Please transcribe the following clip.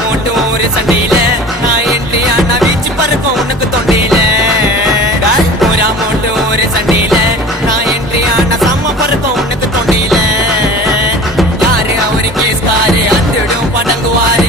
மூட்டு ஒரு சண்டையில நான் என்ட்ரி ஆனா வீச்சு பறக்கும் உனக்கு தொண்டையில பூரா மூட்டு ஒரு சண்டையில நான் என்ட்ரி ஆனா செம்ம பறக்கும் உனக்கு தொண்டையில யாரு அவரு கேஸ்காரு அத்திடும் படங்குவாரு